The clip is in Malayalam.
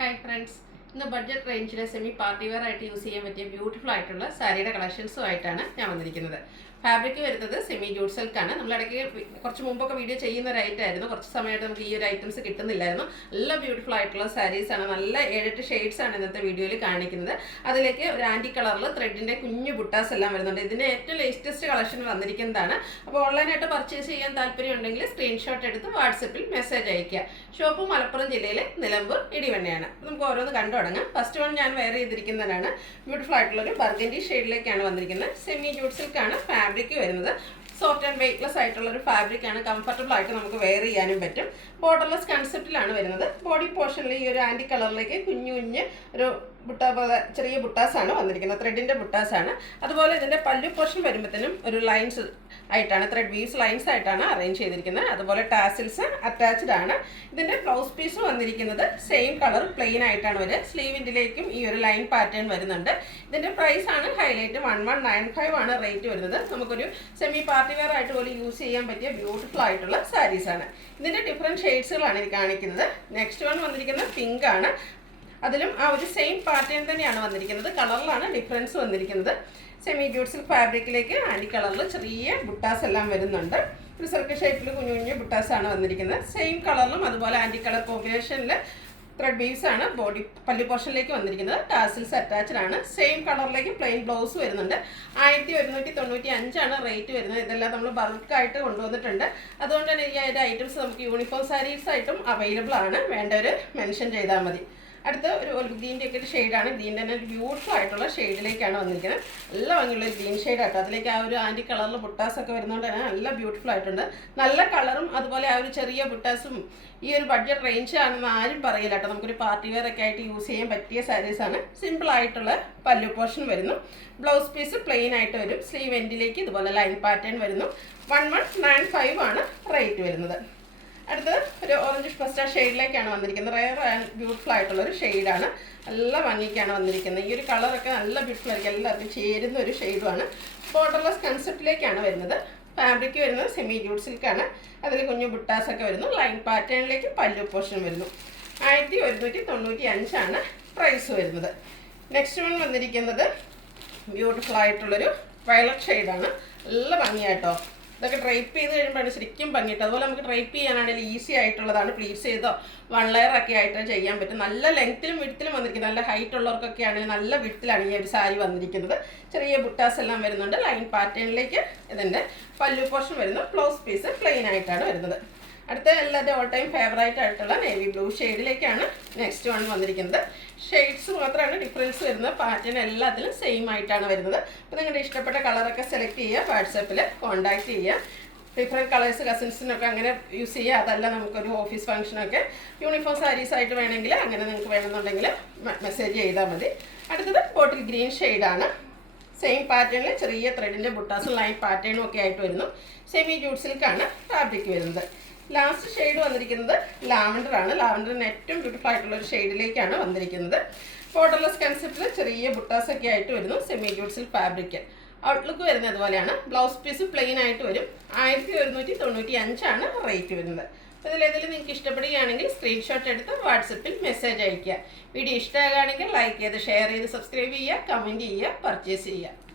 ഹായ് ഫ്രണ്ട്സ്, ഇന്ന് ബഡ്ജറ്റ് റേഞ്ചിലെ സെമി പാർട്ടി വെയർ ആയിട്ട് യൂസ് ചെയ്യാൻ പറ്റിയ ബ്യൂട്ടിഫുൾ ആയിട്ടുള്ള സാരിയുടെ കളക്ഷൻസുമായിട്ടാണ് ഞാൻ വന്നിരിക്കുന്നത്. ഫാബ്രിക് വരുന്നത് സെമി ജൂട്ട് സിൽക്കാണ്. നമ്മളിടയ്ക്ക് കുറച്ച് മുമ്പൊക്കെ വീഡിയോ ചെയ്യുന്ന ഒരു ഐറ്റം ആയിരുന്നു. കുറച്ച് സമയമായിട്ട് നമുക്ക് ഈ ഒരു ഐറ്റംസ് കിട്ടുന്നില്ലായിരുന്നു. നല്ല ബ്യൂട്ടിഫുൾ ആയിട്ടുള്ള സാരീസാണ്. നല്ല 7-8 ഷെയ്ഡ്സ് ആണ് ഇന്നത്തെ വീഡിയോയിൽ കാണിക്കുന്നത്. അതിലേക്ക് ഒരു ആൻറ്റി കളറിൽ ത്രെഡിൻ്റെ കുഞ്ഞു ബുട്ടാസ് എല്ലാം വരുന്നുണ്ട്. ഇതിൻ്റെ ഏറ്റവും ലേറ്റസ്റ്റ് കളക്ഷൻ വന്നിരിക്കുന്നതാണ്. അപ്പോൾ ഓൺലൈനായിട്ട് പർച്ചേസ് ചെയ്യാൻ താല്പര്യം ഉണ്ടെങ്കിൽ സ്ക്രീൻഷോട്ട് എടുത്ത് വാട്സപ്പിൽ മെസ്സേജ് അയയ്ക്കുക. ഷോപ്പ് മലപ്പുറം ജില്ലയിലെ നിലമ്പൂർ ഇടിവണ്ണയാണ്. നമുക്ക് ഓരോന്ന് കണ്ടു തുടങ്ങാം. ഫസ്റ്റ് വൺ ഞാൻ വെയർ ചെയ്തിരിക്കുന്നതാണ്. ബ്യൂട്ടിഫുൾ ആയിട്ടുള്ളൊരു ബർഗൻഡി ഷെയ്ഡിലേക്കാണ് വന്നിരിക്കുന്നത്. സെമി ജൂട്ട് സിൽക്കാണ് ഫാബ്രിക് വരുന്നത്. സോഫ്റ്റ് ആൻഡ് വെയ്റ്റ്ലെസ് ആയിട്ടുള്ള ഒരു ഫാബ്രിക് ആണ്. കംഫർട്ടബിൾ ആയിട്ട് നമുക്ക് വെയർ ചെയ്യാനും പറ്റും. ബോർഡർലെസ് കൺസെപ്റ്റിലാണ് വരുന്നത്. ബോഡി പോർഷനിൽ ഈ ഒരു ആൻറ്റി കളറിലേക്ക് കുഞ്ഞു കുഞ്ഞ് ഒരു ചെറിയ ബുട്ടാസാണ് വന്നിരിക്കുന്നത്. ത്രെഡിൻ്റെ ബുട്ടാസാണ്. അതുപോലെ ഇതിൻ്റെ പല്ലു പോർഷൻ വരുമ്പോഴത്തേനും ഒരു ലൈൻസ് ആയിട്ടാണ്, ത്രെഡ് വീവ്സ് ലൈൻസ് ആയിട്ടാണ് അറേഞ്ച് ചെയ്തിരിക്കുന്നത്. അതുപോലെ ടാസിൽസ് അറ്റാച്ച്ഡ് ആണ്. ഇതിൻ്റെ ബ്ലൗസ് പീസ് വന്നിരിക്കുന്നത് സെയിം കളർ പ്ലെയിൻ ആയിട്ടാണ് വരിക. സ്ലീവിൻ്റിലേക്കും ഈ ഒരു ലൈൻ പാറ്റേൺ വരുന്നുണ്ട്. ഇതിൻ്റെ പ്രൈസ് ആണ് ഹൈലൈറ്റ്. 1195 ആണ് റേറ്റ് വരുന്നത്. നമുക്കൊരു സെമി പാർട്ടി വെയർ ആയിട്ട് പോലും യൂസ് ചെയ്യാൻ പറ്റിയ ബ്യൂട്ടിഫുൾ ആയിട്ടുള്ള സാരീസാണ്. ഇതിൻ്റെ ഡിഫറെൻറ്റ് ഷെയ്ഡ്സുകളാണ് ഇത് കാണിക്കുന്നത്. നെക്സ്റ്റ് വൺ വന്നിരിക്കുന്നത് പിങ്ക് ആണ്. അതിലും ആ ഒരു സെയിം പാറ്റേൺ തന്നെയാണ് വന്നിരിക്കുന്നത്. കളറിലാണ് ഡിഫറൻസ് വന്നിരിക്കുന്നത്. സെമി ജൂട്ട് സിൽക്ക് ഫാബ്രിക്കിലേക്ക് ആൻറ്റി കളറിൽ ചെറിയ ബുട്ടാസ് എല്ലാം വരുന്നുണ്ട്. ഒരു സർക്കിൾ ഷേപ്പിൽ കുഞ്ഞു കുഞ്ഞു ബുട്ടാസാണ് വന്നിരിക്കുന്നത്. സെയിം കളറിലും അതുപോലെ ആൻറ്റി കളർ കോമ്പിനേഷനിൽ ത്രെഡ് ബീവ്സ് ആണ് ബോഡി പല്ലു പോർഷനിലേക്ക് വന്നിരിക്കുന്നത്. ടാസിൽസ് അറ്റാച്ച്ഡ് ആണ്. സെയിം കളറിലേക്ക് പ്ലെയിൻ ബ്ലൗസ് വരുന്നുണ്ട്. 1195 ആണ് റേറ്റ് വരുന്നത്. ഇതെല്ലാം നമ്മൾ ബൾക്കായിട്ട് കൊണ്ടുവന്നിട്ടുണ്ട്. അതുകൊണ്ട് തന്നെ ഈ ഒരു ഐറ്റംസ് നമുക്ക് യൂണിഫോം സാരീസ് ആയിട്ടും അവൈലബിൾ ആണ്. വേണ്ടവർ മെൻഷൻ ചെയ്താൽ മതി. അടുത്ത ഒരു ഗ്രീൻ്റെ ഒക്കെ ഒരു ഷെയ്ഡാണ്. ഗ്രീൻ്റെ തന്നെ ഒരു ബ്യൂട്ടിഫുൾ ആയിട്ടുള്ള ഷെയ്ഡിലേക്കാണ് വന്നിരിക്കുന്നത്. നല്ല ഭംഗിയുള്ള ഒരു ഗ്രീൻ ഷെയ്ഡ് ആട്ടോ. അതിലേക്ക് ആ ഒരു ആൻറ്റി കളറിൽ ബുട്ടാസൊക്കെ വരുന്നതുകൊണ്ട് തന്നെ നല്ല ബ്യൂട്ടിഫുൾ ആയിട്ടുണ്ട്. നല്ല കളറും അതുപോലെ ആ ഒരു ചെറിയ ബുട്ടാസും ഈ ഒരു ബഡ്ജറ്റ് റേഞ്ച് ആണെന്ന് ആരും പറയില്ല കേട്ടോ. നമുക്കൊരു പാർട്ടി വെയർ ഒക്കെ ആയിട്ട് യൂസ് ചെയ്യാൻ പറ്റിയ സാരീസാണ്. സിമ്പിൾ ആയിട്ടുള്ള പല്ലു പോർഷൻ വരുന്നു. ബ്ലൗസ് പീസ് പ്ലെയിൻ ആയിട്ട് വരും. സ്ലീവ് എൻഡിലേക്ക് ഇതുപോലെ ലൈൻ പാറ്റേൺ വരുന്നു. 1195 ആണ് റേറ്റ് വരുന്നത്. അടുത്തത് ഒരു ഓറഞ്ച് മസ്റ്റാ ഷെയ്ഡിലേക്കാണ് വന്നിരിക്കുന്നത്. റെയർ ആൻഡ് ബ്യൂട്ടിഫുൾ ആയിട്ടുള്ളൊരു ഷെയ്ഡാണ്. നല്ല ഭംഗിക്കാണ് വന്നിരിക്കുന്നത്. ഈ ഒരു കളറൊക്കെ നല്ല ബ്യൂട്ടിഫുൾ ആയിരിക്കും. എല്ലാവർക്കും ചേരുന്ന ഒരു ഷെയ്ഡുമാണ്. ബോർഡർലെസ് കൺസെപ്റ്റിലേക്കാണ് വരുന്നത്. ഫാബ്രിക് വരുന്നത് സെമി ജൂട്ട് സിൽക്കാണ്. അതിൽ കുഞ്ഞു ബുട്ടാസൊക്കെ വരുന്നു. ലൈൻ പാറ്റേണിലേക്ക് പല്ലു പോർഷൻ വരുന്നു. 1195 ആണ് പ്രൈസ് വരുന്നത്. നെക്സ്റ്റ് വൺ വന്നിരിക്കുന്നത് ബ്യൂട്ടിഫുൾ ആയിട്ടുള്ളൊരു വയലറ്റ് ഷെയ്ഡാണ്. നല്ല ഭംഗിയായിട്ടോ. ഇതൊക്കെ ഡ്രൈപ്പ് ചെയ്ത് കഴിയുമ്പോഴാണ് ശരിക്കും ഭംഗിയിട്ട്. അതുപോലെ നമുക്ക് ഡ്രൈപ്പ് ചെയ്യാനാണെങ്കിൽ ഈസി ആയിട്ടുള്ളതാണ്. പ്ലീറ്റ്സ് ചെയ്തോ 1 ലെയർ ഒക്കെ ആയിട്ട് ചെയ്യാൻ പറ്റും. നല്ല ലെങ്ത്തിലും വിഡ്ത്തിലും വന്നിരിക്കുന്നത്. നല്ല ഹൈറ്റ് ഉള്ളവർക്കൊക്കെ ആണെങ്കിൽ നല്ല വിഡ്ത്തിലാണ് ഈ ഒരു സാരി വന്നിരിക്കുന്നത്. ചെറിയ ബുട്ടാസ് എല്ലാം വരുന്നുണ്ട്. ലൈൻ പാറ്റേണിലേക്ക് ഇതിൻ്റെ പല്ലു പോർഷൻ വരുന്നു. ബ്ലൗസ് പീസ് പ്ലെയിൻ ആയിട്ടാണ് വരുന്നത്. അടുത്ത എല്ലാവരുടെ ഓൾ ടൈം ഫേവറേറ്റ് ആയിട്ടുള്ള നേവി ബ്ലൂ ഷെയ്ഡിലേക്കാണ് നെക്സ്റ്റ് വൺ വന്നിരിക്കുന്നത്. ഷെയ്ഡ്സ് മാത്രമാണ് ഡിഫറൻസ് വരുന്നത്. പാറ്റേൺ എല്ലാത്തിലും സെയിം ആയിട്ടാണ് വരുന്നത്. അപ്പോൾ നിങ്ങളുടെ ഇഷ്ടപ്പെട്ട കളറൊക്കെ സെലക്ട് ചെയ്യുക. വാട്സാപ്പിൽ കോൺടാക്റ്റ് ചെയ്യുക. ഡിഫറെൻറ്റ് കളേഴ്സ് കസിൻസിനൊക്കെ അങ്ങനെ യൂസ് ചെയ്യുക. അതല്ല നമുക്കൊരു ഓഫീസ് ഫംഗ്ഷനൊക്കെ യൂണിഫോം സാരീസ് ആയിട്ട് വേണമെങ്കിൽ അങ്ങനെ നിങ്ങൾക്ക് വേണമെന്നുണ്ടെങ്കിൽ മെസ്സേജ് ചെയ്താൽ മതി. അടുത്തത് ബോട്ടിൽ ഗ്രീൻ ഷെയ്ഡാണ്. സെയിം പാറ്റേണിൽ ചെറിയ ത്രെഡിൻ്റെ ബുട്ടാസും ലൈൻ പാറ്റേണും ഒക്കെ ആയിട്ട് വരുന്നു. സെമി ജൂട്ട് സിൽക്കാണ് ഫാബ്രിക് വരുന്നത്. ലാസ്റ്റ് ഷെയ്ഡ് വന്നിരിക്കുന്നത് ലാവൻഡർ ആണ്. ലാവൻഡറിന് ഏറ്റവും ബ്യൂട്ടിഫുൾ ആയിട്ടുള്ള ഒരു ഷെയ്ഡിലേക്കാണ് വന്നിരിക്കുന്നത്. ബോർഡർലെസ് കൺസെപ്റ്റിൽ ചെറിയ ബുട്ടാസൊക്കെ ആയിട്ട് വരുന്നു. Semi jute silk fabric. Outlook വരുന്നത് അതുപോലെയാണ്. ബ്ലൗസ് പീസ് പ്ലെയിൻ ആയിട്ട് വരും. 1195 ആണ് റേറ്റ് വരുന്നത്. അപ്പോൾ ഇതിലേതെങ്കിലും നിങ്ങൾക്ക് ഇഷ്ടപ്പെടുകയാണെങ്കിൽ സ്ക്രീൻഷോട്ട് എടുത്ത് വാട്സപ്പിൽ മെസ്സേജ് അയയ്ക്കുക. വീഡിയോ ഇഷ്ടമാകുകയാണെങ്കിൽ ലൈക്ക് ചെയ്ത് ഷെയർ ചെയ്ത് സബ്സ്ക്രൈബ് ചെയ്യുക, കമൻറ്റ് ചെയ്യുക, പർച്ചേസ് ചെയ്യുക.